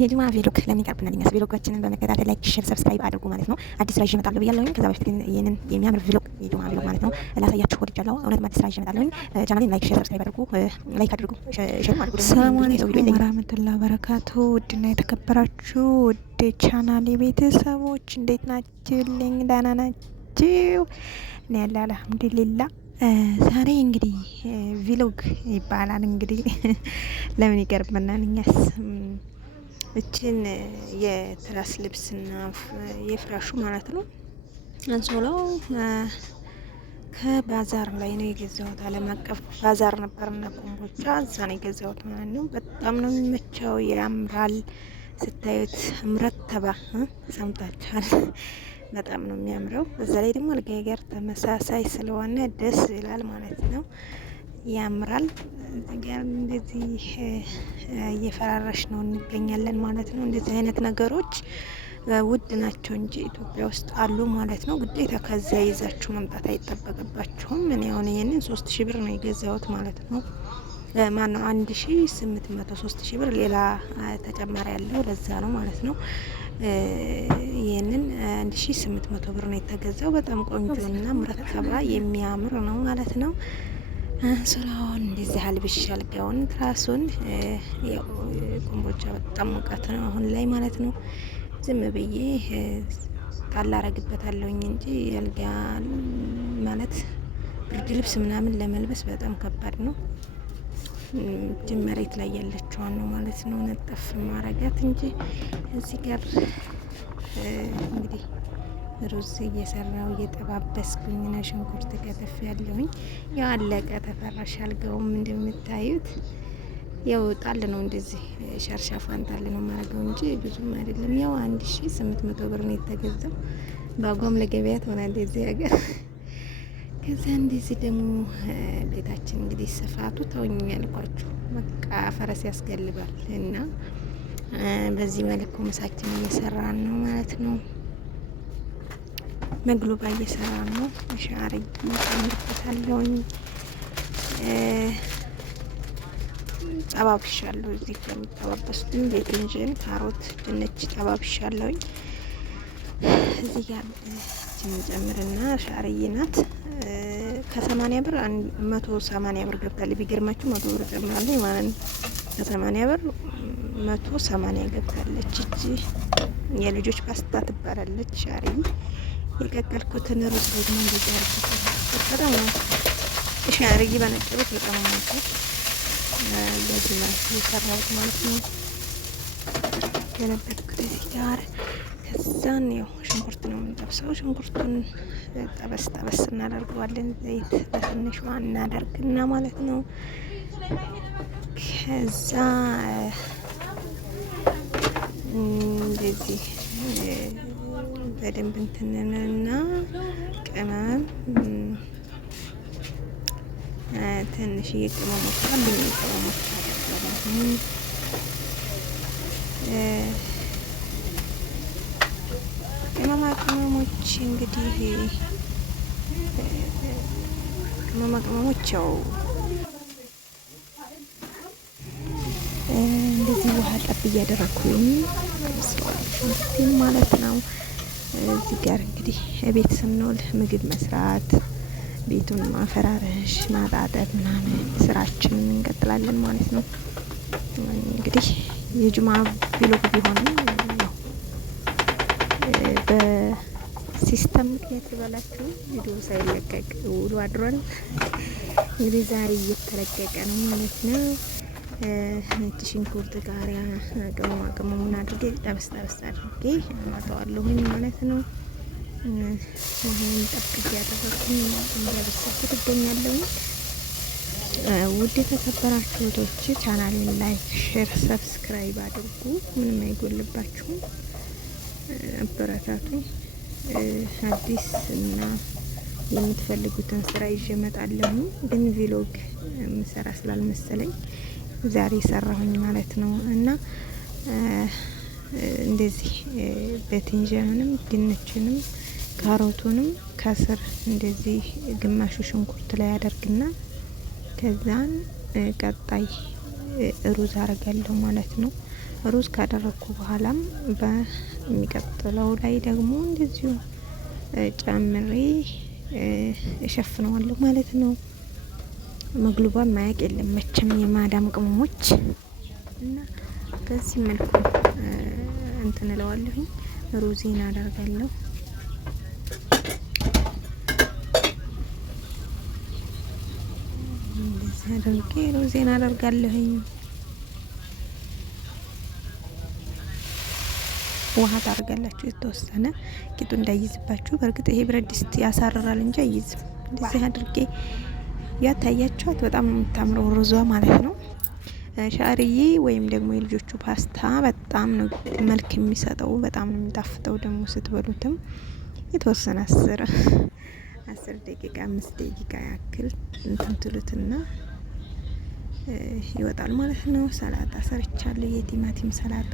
የጁማ ቪሎግ ለሚቀርብና ሊነስ ቪሎጋችንን በመከታተል ላይክ፣ ሼር፣ ሰብስክራይብ አድርጉ ማለት ነው። አዲስ ስራ ይዤ እመጣለሁ ብያለሁኝ። ከዛ በፊት ግን ይሄንን የሚያምር ቪሎግ የጁማ ቪሎግ ማለት ነው ላሳያችሁ ወድጃለሁ። እውነት አዲስ ስራ ይዤ እመጣለሁኝ። ቻናሌን ላይክ፣ ሼር፣ ሰብስክራይብ አድርጉ። ላይክ አድርጉ፣ ሼር አድርጉ። ሰላም አለይኩም ወራህመቱላሂ ወበረካቱ። ውድና የተከበራችሁ ውድ ቻናሌ ቤተሰቦች እንዴት ናችሁልኝ? ደህና ናችሁ? እኔ ያለ አልሐምዱሊላህ። ዛሬ እንግዲህ ቪሎግ ይባላል። እንግዲህ ለምን ይቀርብናል? እኛስ እችን የትራስ ልብስና የፍራሹ ማለት ነው አንሶላው ከባዛር ላይ ነው የገዛሁት። ዓለም አቀፍ ባዛር ነበርና ኮምቦልቻ እዛ ነው የገዛሁት ማለት ነው። በጣም ነው የሚመቸው፣ ያምራል። ስታዩት ምረተባ ሰምታችኋል። በጣም ነው የሚያምረው። በዛ ላይ ደግሞ አልጋዬ ጋር ተመሳሳይ ስለሆነ ደስ ይላል ማለት ነው። ያምራል። ጋር እንደዚህ እየፈራረሽ ነው እንገኛለን ማለት ነው። እንደዚህ አይነት ነገሮች ውድ ናቸው እንጂ ኢትዮጵያ ውስጥ አሉ ማለት ነው። ግዴታ ከዛ ይዛችሁ መምጣት አይጠበቅባችሁም። እኔ አሁን ይሄንን 3000 ብር ነው የገዛሁት ማለት ነው። ማን ነው 1800 3000 ብር ሌላ ተጨማሪ ያለው ለዛ ነው ማለት ነው። ይሄንን 1800 ብር ነው የተገዛው። በጣም ቆንጆና ምረተባ የሚያምር ነው ማለት ነው። አንሶላውን እንደዚህ አልብሽ አልጋውን ትራሱን ያው ኮምቦልቻ በጣም ሙቀት ነው አሁን ላይ ማለት ነው። ዝም ብዬ ጣል አረግበታለሁኝ እንጂ አልጋ ማለት ብርድ ልብስ ምናምን ለመልበስ በጣም ከባድ ነው። መሬት ላይ ያለችዋን ነው ማለት ነው ነጠፍ ማረጋት እንጂ እዚህ ጋር እንግዲህ ሩዝ እየሰራው እየጠባበስኩኝ ነው። ሽንኩርት ከተፍ ያለውኝ ያው አለቀ ተፈራሽ። አልጋውም እንደምታዩት ያው ጣል ነው እንደዚህ ሸርሻፋን ጣል ነው ማረገው እንጂ ብዙም አይደለም። ያው 1800 ብር ነው የተገዛው። ባጓም ለገበያ ትሆናለች እዚህ ሀገር። ከዛ እንደዚህ ደግሞ ቤታችን እንግዲህ ስፋቱ ተውኝ ያልኳችሁ በቃ ፈረስ ያስገልባል። እና በዚህ መልኩ ምሳችን እየሰራን ነው ማለት ነው። መግሉባ እየሰራ ነው። ሻሪ እጨምርበታለሁኝ። ጠባብሻለሁ። እዚህ ከሚጠባበሱትም ቤትንጅን፣ ካሮት፣ ድንች ጠባብሻለሁኝ። እዚህ ጋር ጨምርና ሻርዬ ናት ከ80 ብር 180 ብር ገብታለች። ቢገርማችሁ 100 ብር ጨምራለች ማለት ነው። ከ80 ብር 180 ገብታለች። እቺ የልጆች ፓስታ ትባላለች። ሻርዬ የቀቀልኩትን ሩዝ ደግሞ እንደዚህ አድርጌ በጣም ነው ሻርዬ በነጭሩት በጣም ነው በዚህ መልኩ የሰራሁት ማለት ነው። የነበርኩት እዚህ ጋር ከዛን ያው ሽንኩርት ነው የምንጠብሰው። ሽንኩርቱን ጠበስ ጠበስ እናደርገዋለን። ዘይት በትንሿ እናደርግና ማለት ነው። ከዛ እንደዚህ በደንብ እንትንንና ቅመም ትንሽዬ ቅመሞች አሉኝ። ቅመሞች አደርጋለሁ። ቅመማ ቅመሞች እንግዲህ ቅመማ ቅመሞች ያው እንደዚህ ውሃ ጠብ እያደረኩኝ ሽንኩርቴን ማለት ነው። እዚህ ጋር እንግዲህ ቤት ስንውል ምግብ መስራት፣ ቤቱን ማፈራረሽ፣ ማጣጠብ ምናምን ስራችንን እንቀጥላለን ማለት ነው። እንግዲህ የጁማ ቪሎግ ቢሆንም ያው በሲስተም ምክንያት ይበላችሁ ቪዲዮ ሳይለቀቅ ውሎ አድሯል። እንግዲህ ዛሬ እየተለቀቀ ነው ማለት ነው። ነጭ ሽንኩርት፣ ቃሪያ፣ ቅመማ ቅመሙን አድርጌ ጠበስ ጠበስ አድርጌ አማተዋለሁኝ ማለት ነው። ይሄን ጠብቅ ያደረኩኝ እንደበሰኩ ትገኛለሁኝ። ውድ የተከበራችሁ እህቶች ቻናሌን ላይክ፣ ሼር፣ ሰብስክራይብ አድርጉ። ምንም አይጎልባችሁም። አበረታቱኝ። አዲስ እና የምትፈልጉትን ስራ ይዤ እመጣለሁ። ግን ቪሎግ ምሰራ ስላልመሰለኝ ዛሬ ሰራሁኝ ማለት ነው። እና እንደዚህ በትንጀምንም ድንችንም ካሮቱንም ከስር እንደዚህ ግማሹ ሽንኩርት ላይ አደርግና ከዛን ቀጣይ ሩዝ አረጋለሁ ማለት ነው። ሩዝ ካደረግኩ በኋላም በሚቀጥለው ላይ ደግሞ እንደዚሁ ጨምሬ እሸፍነዋለሁ ማለት ነው። መግሉባን ማያቅ የለም መቼም የማዳም ቅመሞች እና በዚህ መልኩ እንትን እለዋለሁኝ። ሩዜን አደርጋለሁ። እንደዚህ አድርጌ ሩዜን አደርጋለሁኝ። ውሃ ታደርጋላችሁ የተወሰነ ቂጡ እንዳይዝባችሁ። በእርግጥ ይሄ ብረት ድስት ያሳርራል እንጂ አይዝም። እንደዚህ አድርጌ ያታያችኋት በጣም ነው የምታምረው ሩዟ ማለት ነው። ሻርዬ ወይም ደግሞ የልጆቹ ፓስታ በጣም ነው መልክ የሚሰጠው፣ በጣም ነው የሚጣፍጠው። ደግሞ ስትበሉትም የተወሰነ 10 ደቂቃ 5 ደቂቃ ያክል እንትን ትሉትና ይወጣል ማለት ነው። ሰላጣ ሰርቻለሁ፣ የቲማቲም ሰላጣ።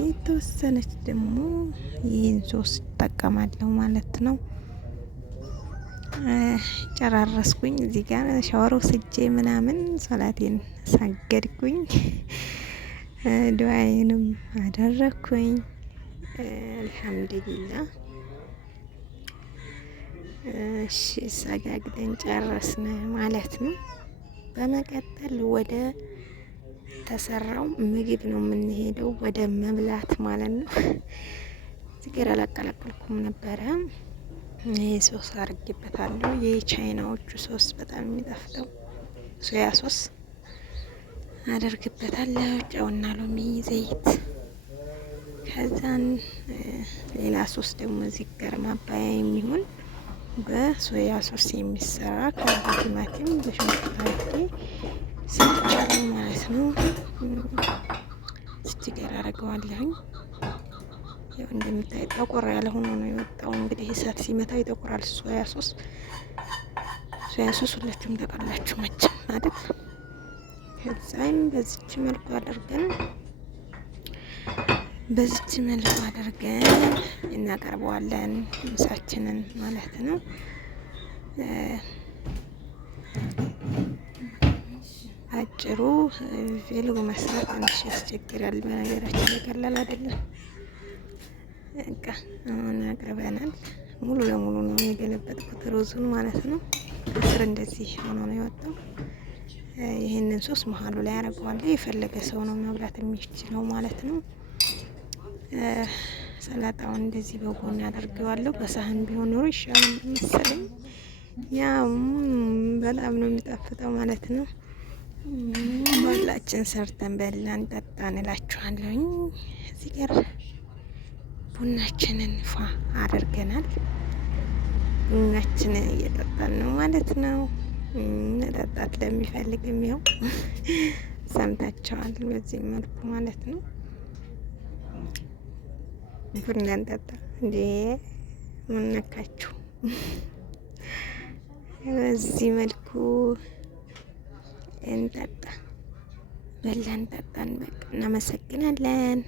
የተወሰነች ደግሞ ይህን ሶስ እጠቀማለሁ ማለት ነው። ጨራረስኩኝ። እዚህ ጋር ሻወር ወስጄ ምናምን ሶላቴን ሳገድኩኝ፣ ዱዓዬንም አደረኩኝ። አልሐምዱሊላህ። እሺ ሰጋግደን ጨረስን ማለት ነው። በመቀጠል ወደ ተሰራው ምግብ ነው የምንሄደው፣ ወደ መብላት ማለት ነው። እዚህ ጋር አላቀላቀልኩም ነበረ። ይሄ ሶስ አድርጌበታለሁ። የቻይናዎቹ ሶስ በጣም የሚጣፍጠው ሶያ ሶስ አደርግበታለሁ። ጨውና ሎሚ፣ ዘይት። ከዛን ሌላ ሶስ ደግሞ እዚህ ጋር ማባያ የሚሆን በሶያ ሶስ የሚሰራ ከቲማቲም በሽንኩርት ሰርቻለሁ ማለት ነው። እዚህ ጋር አደርገዋለሁኝ። ያው እንደምታይ ጠቆር ያለ ሆኖ ነው የወጣው። እንግዲህ እሳት ሲመታው ይጠቁራል። ሶያ ሶስ ሁላችሁም ታውቃላችሁ መቼም አይደል? ከዛም በዚች መልኩ አድርገን እናቀርበዋለን ምሳችንን ማለት ነው። አጭሩ ቬሎ መስራት ትንሽ ያስቸግራል። በነገራችን ላይ ቀላል አይደለም። በቃ አሁን አቅርበናል። ሙሉ ለሙሉ ነው የገለበጥኩት ሩዙን ማለት ነው። ከስር እንደዚህ ሆኖ ነው የወጣው። ይህንን ሶስ መሀሉ ላይ አደርገዋለሁ። የፈለገ ሰው ነው መብላት የሚችለው ማለት ነው። ሰላጣውን እንደዚህ በጎን አደርገዋለሁ። በሳህን ቢሆን ኖሮ ይሻላል መሰለኝ። ያው በጣም ነው የሚጣፍጠው ማለት ነው። ሁላችን ሰርተን በላን ጠጣን እላችኋለሁኝ። እዚህ ጋር ቡናችንን ፏ አድርገናል። ቡናችንን እየጠጣን ነው ማለት ነው። መጠጣት ለሚፈልግም ያው ሰምታችኋል። በዚህ መልኩ ማለት ነው። ቡና እንጠጣ እንዴ! ምን ነካችሁ? በዚህ መልኩ እንጠጣ፣ በላን፣ ጠጣን። በቃ እናመሰግናለን።